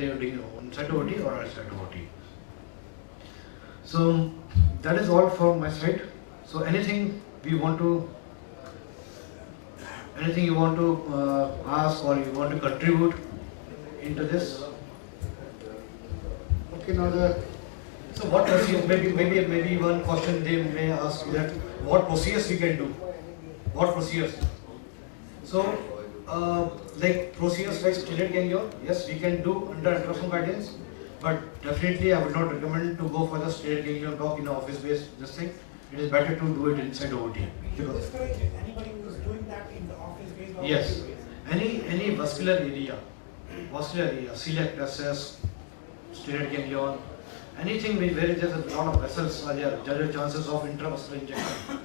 they are doing inside the OT or outside the OT. So that is all from my side. So anything you want to ask or you want to contribute into this? Okay, now so what procedures, maybe one question they may ask you that what procedures we can do? What procedures? So like procedures like steroid ganglion, yes, we can do under ultrasound guidance, but definitely I would not recommend to go for the steroid ganglion block in an office-based this thing. It is better to do it inside the OT. Because anybody who is doing that in the office-based or yes, any vascular area, celiac process, steroid ganglion, anything where there's a lot of vessels are there are chances of intravascular injection.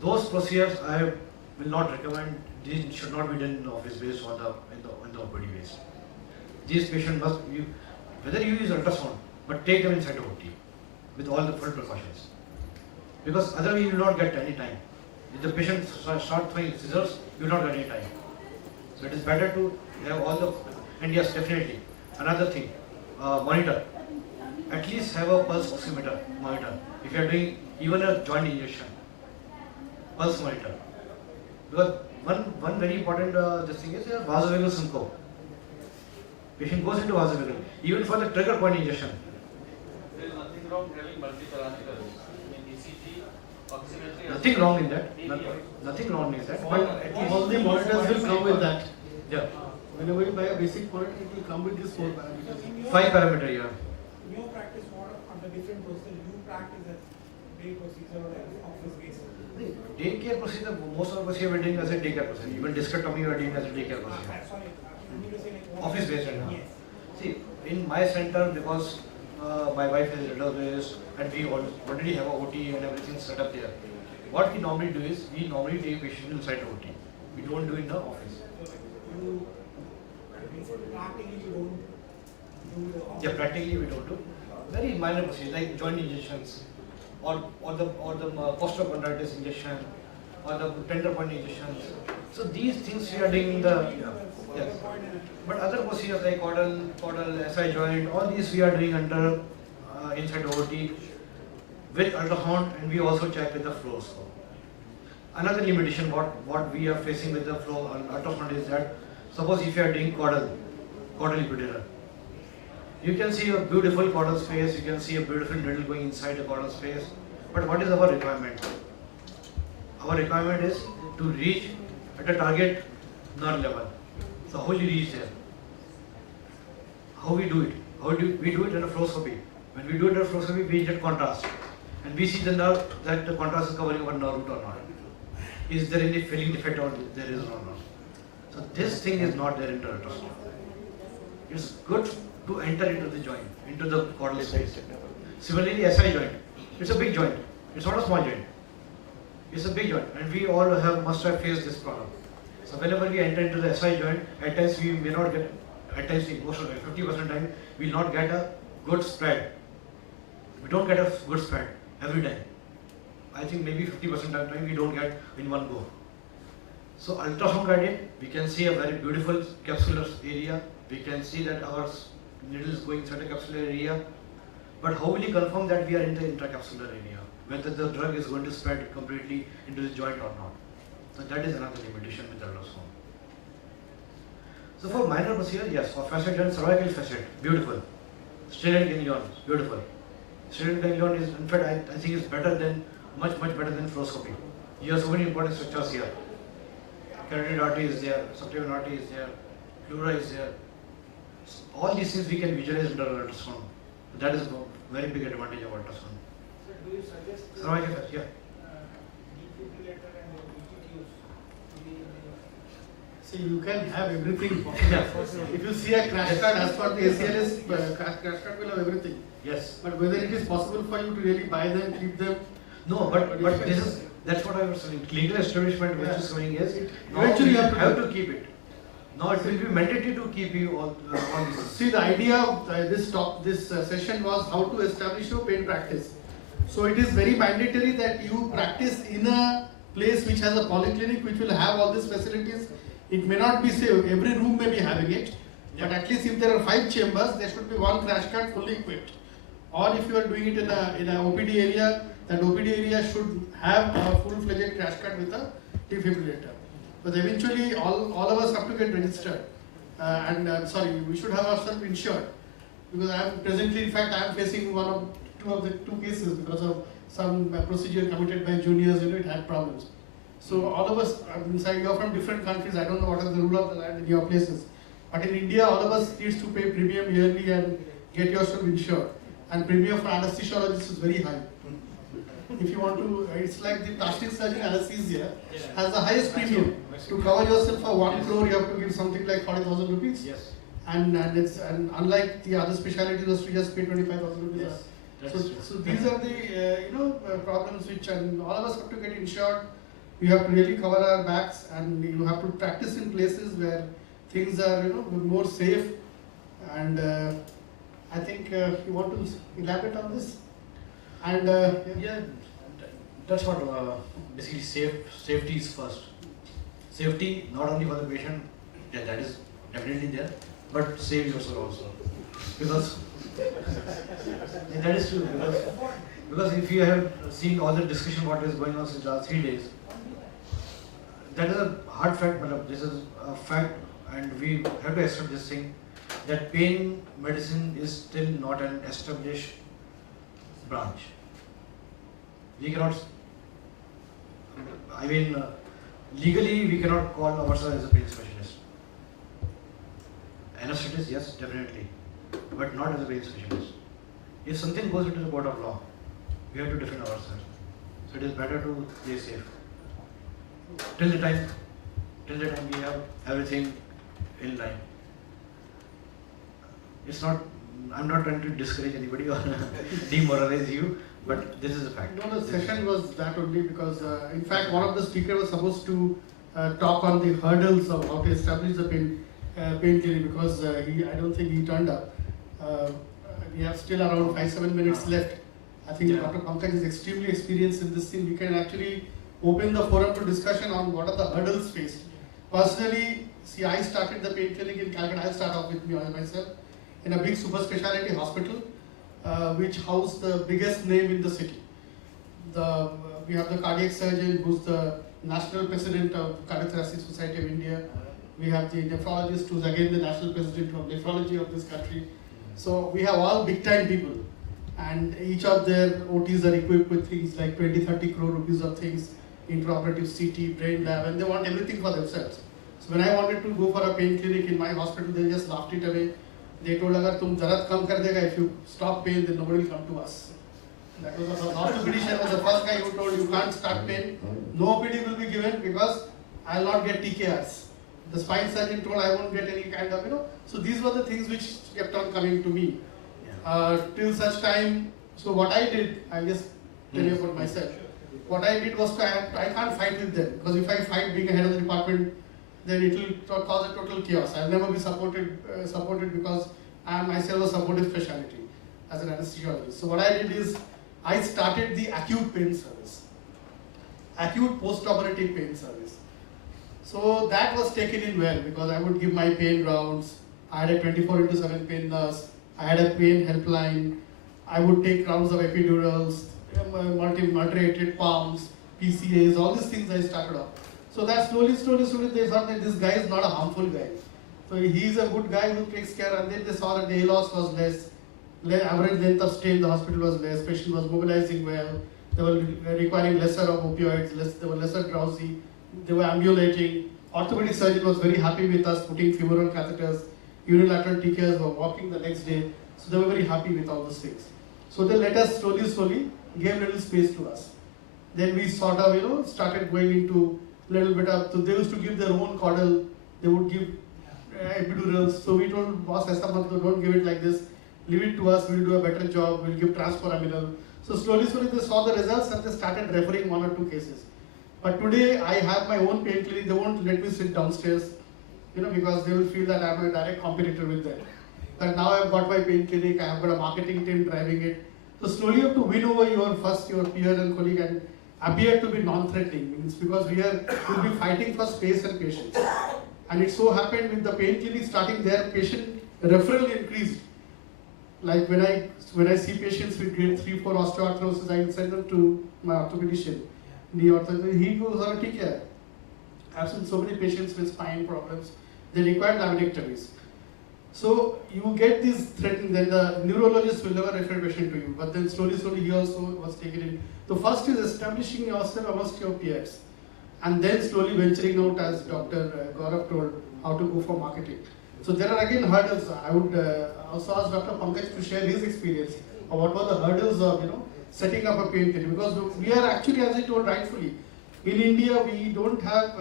Those procedures I will not recommend. These should not be done in the office based or in the OPD based. These patients must whether you use ultrasound, but take them inside the OT with all the full precautions. Because otherwise you will not get any time. If the patient start throwing scissors, you will not get any time. So it is better to have all the, and yes, definitely. Another thing, monitor. At least have a pulse oximeter monitor. If you are doing even a joint injection, pulse monitor. Because one very important this thing is vasovagal syncope. Patient goes into vasovagal. Even for the trigger point injection. There is nothing wrong having multi-parameters. ECG, oximetry. Nothing wrong in that. Nothing wrong in that. But at least all the monitors will come with that. Yeah. Whenever you buy a basic monitor, it will come with these 4 parameters. 5 parameter, yeah. In your practice, what are the different procedures you practice as day procedure or office-based? Daycare procedure, most of the procedure we are doing as a daycare procedure. Even discectomy we are doing as a daycare procedure. Sorry, I need to say like Office based right now. Yes. See, in my center, because my wife is reservist and we already have a OT and everything set up there. What we normally do is, we normally take patient inside the OT. We don't do it in the office. You practically you don't do the office. Yeah, practically we don't do. Very minor procedures like joint injections or the costochondritis injection or the tender point injections. So these things we are doing in the yes. But other procedures like caudal, SI joint, all these we are doing under inside the OT with ultrasound, and we also check with the fluoroscope. Another limitation what we are facing with the flow ultrasound is that suppose if you are doing caudal epidural, you can see a beautiful caudal space, you can see a beautiful needle going inside the caudal space. But what is our requirement? Our requirement is to reach at a target nerve level. So how will you reach there? How we do it? How do we do it in a fluoroscopy? When we do it in a fluoroscopy, we get contrast. And we see the nerve, that the contrast is covering our nerve root or not. Is there any filling defect or there is or not? So this thing is not there in the ultrasound. It's good to enter into the joint, into the caudal space. Similarly, SI joint. It's a big joint. It's not a small joint. It's a big joint, and we all must have faced this problem. So whenever we enter into the SI joint, at times we may not get, at times most of the 50% time, we will not get a good spread. We don't get a good spread every time. I think maybe 50% of the time we don't get in one go. So ultrasound guided, we can see a very beautiful capsular area. We can see that our needle is going inside the capsular area. But how will you confirm that we are in the intracapsular area? Whether the drug is going to spread completely into the joint or not. So that is another limitation with ultrasound. So for minor procedure, yes, for facet and cervical facet, beautiful. Steroid ganglion, beautiful. Steroid ganglion is, in fact, I think is better than, much better than fluoroscopy. You have so many important structures here. Carotid artery is there, subclavian artery is there, pleura is there. All these things we can visualize under ultrasound. That is a very big advantage of ultrasound. So do you suggest Cervical facet, yeah. defibrillator and VGTs to be in the See, you can have everything. Yeah. If you see a crash card as per the ACLS, crash card will have everything. Yes. But whether it is possible for you to really buy them, keep them, No, but that's what I was saying. Clinical establishment which is going is now Eventually you you have to have to keep it. Now it will be mandatory to keep you all these. see, the idea of this session was how to establish your pain practice. So it is very mandatory that you practice in a place which has a polyclinic which will have all these facilities. It may not be safe, every room may be having it, But at least if there are 5 chambers, there should be one crash cart fully equipped. Or if you are doing it in a OPD area, that OPD area should have a full-fledged crash cart with a defibrillator. But eventually, all of us have to get registered. We should have ourselves insured. Because I am presently, in fact, I am facing two of the cases because of some procedure committed by juniors, it had problems. So all of us, you are from different countries, I don't know what is the rule of the land in your places. But in India, all of us needs to pay premium yearly and get yourself insured. And premium for anesthesiologist is very high. If you want to, it's like the plastic surgery anesthesia has the highest premium. To cover yourself for 1 crore, you have to give something like 40,000 rupees. Yes. And unlike the other specialties, we just pay 25,000 rupees. Yes. So these are the problems which, and all of us have to get insured. We have to really cover our backs, and you have to practice in places where things are more safe. And I think you want to elaborate on this. And Yeah, that's what basically safety is first. Safety not only for the patient, that is definitely there, but save yourself also. Because that is true. Because if you have seen all the discussion what is going on since last 3 days, that is a hard fact, but this is a fact, and we have to accept this thing that pain medicine is still not an established branch. We cannot, legally we cannot call ourselves as a pain specialist. Anesthetist, yes, definitely, but not as a pain specialist. If something goes into the court of law, we have to defend ourselves. So it is better to play safe. Till the time we have everything in line. I'm not trying to discourage anybody or demoralize you, but this is a fact. No, the session was that only because, in fact, one of the speakers was supposed to talk on the hurdles of how to establish the pain clinic because I don't think he turned up. We have still around 5-7 minutes left. I think Dr. Pankaj is extremely experienced in this thing. We can actually open the forum to discussion on what are the hurdles faced. Personally, I started the pain clinic in Calcutta. I'll start off with myself in a big super specialty hospital, which housed the biggest name in the city. We have the cardiac surgeon who's the national president of Cardiothoracic Society of India. We have the nephrologist who's again the national president of nephrology of this country. So we have all big time people, and each of their OTs are equipped with things like 20-30 crore rupees of things, intraoperative CT, brain lab, and they want everything for themselves. So when I wanted to go for a pain clinic in my hospital, they just laughed it away. They told, agar tum zarat kam kar dega, if you stop pain, then nobody will come to us. That was the orthopedician was the first guy who told you can't start pain. No OPD will be given because I will not get TKRs. The spine surgeon told I won't get any kind of, So these were the things which kept on coming to me. Till such time, so what I did, I'll just tell you about myself. What I did was I can't fight with them because if I fight being a head of the department, then it will cause a total chaos. I'll never be supported because I am myself a supportive specialty as an anesthesiologist. So what I did is I started the acute pain service, acute post-operative pain service. So that was taken in well because I would give my pain rounds. I had a 24/7 pain nurse. I had a pain helpline. I would take rounds of epidurals, multi-rated palms, PCAs, all these things I started off. So that slowly they thought that this guy is not a harmful guy. So he's a good guy who takes care, and then they saw that the loss was less, average length of stay in the hospital was less, patient was mobilizing well, they were requiring lesser of opioids, they were lesser drowsy, they were ambulating. Orthopedic surgeon was very happy with us putting femoral catheters, unilateral TKs were walking the next day, so they were very happy with all those things. So they let us slowly gave little space to us. Then we sort of started going into little bit of, so they used to give their own caudal, they would give epidurals. So we told boss Aisa, don't give it like this, leave it to us, we'll do a better job, we'll give transforaminal. So slowly they saw the results and they started referring 1 or 2 cases. But today I have my own pain clinic, they won't let me sit downstairs, because they will feel that I'm a direct competitor with them. But now I've got my pain clinic, I have got a marketing team driving it. So slowly you have to win over your peer and colleague and appear to be non-threatening. It's because we'll be fighting for space and patience. And it so happened with the pain clinic starting there, patient referral increased. Like when I see patients with grade 3, 4 osteoarthrosis, I will send them to my orthopedician, knee orthopedist. He goes, "Oh, take care." I've seen so many patients with spine problems, they require laminectomies. So you get these threatening, then the neurologist will never refer patient to you, but then slowly he also was taken in. So first is establishing yourself amongst your peers, and then slowly venturing out, as Dr. Gaurav told, how to go for marketing. So there are again hurdles. I would also ask Dr. Pankaj to share his experience of what were the hurdles of setting up a pain clinic, because we are actually, as I told rightfully, in India we don't have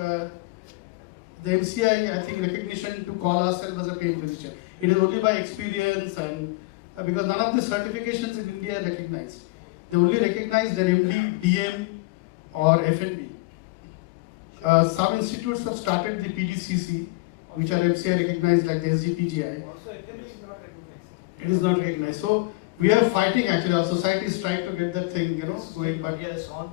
the MCI, I think, recognition to call ourselves as a pain physician. It is only by experience, and because none of the certifications in India are recognized. They only recognize their MD, DM or FNB. Some institutes have started the PDCC, which are MCI recognized, like the SGPGI. Also, FME is not recognized. It is not recognized. So we are fighting actually. Our society is trying to get that thing, going. But yeah, it's on,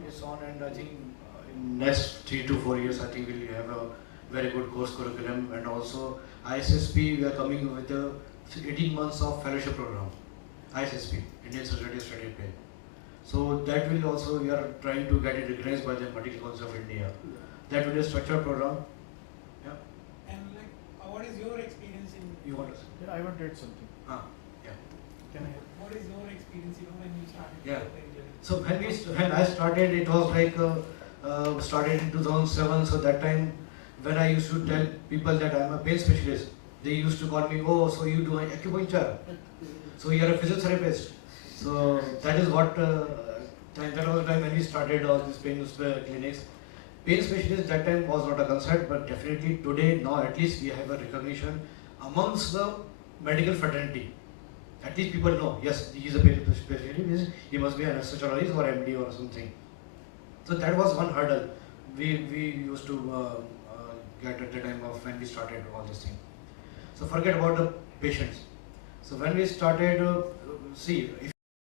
and I think in next 3 to 4 years, I think we'll have a very good course curriculum, and also ISSP, we are coming with a 18 months of fellowship program. ISSP, Indian Society of Study in Pain. So that will also, we are trying to get it recognized by the Medical Council of India. That will be a structured program. Yeah. And what is your experience in? You want us? Yeah, I want to add something. Yeah. Can I? What is your experience? When you started? Yeah. the pain journey? So when I started, it was like started in 2007. So that time, when I used to tell people that I'm a pain specialist, they used to call me, "Oh, so you do acupuncture? So you are a physiotherapist?" So that is what that was the time when we started all these pain clinics. Pain specialist that time was not a concept, but definitely today, now at least we have a recognition amongst the medical fraternity. At least people know, yes, he is a pain specialist, he must be an anesthesiologist or MD or something. So that was one hurdle we used to get at the time of when we started all this thing. So forget about the patients. So when we started, see, if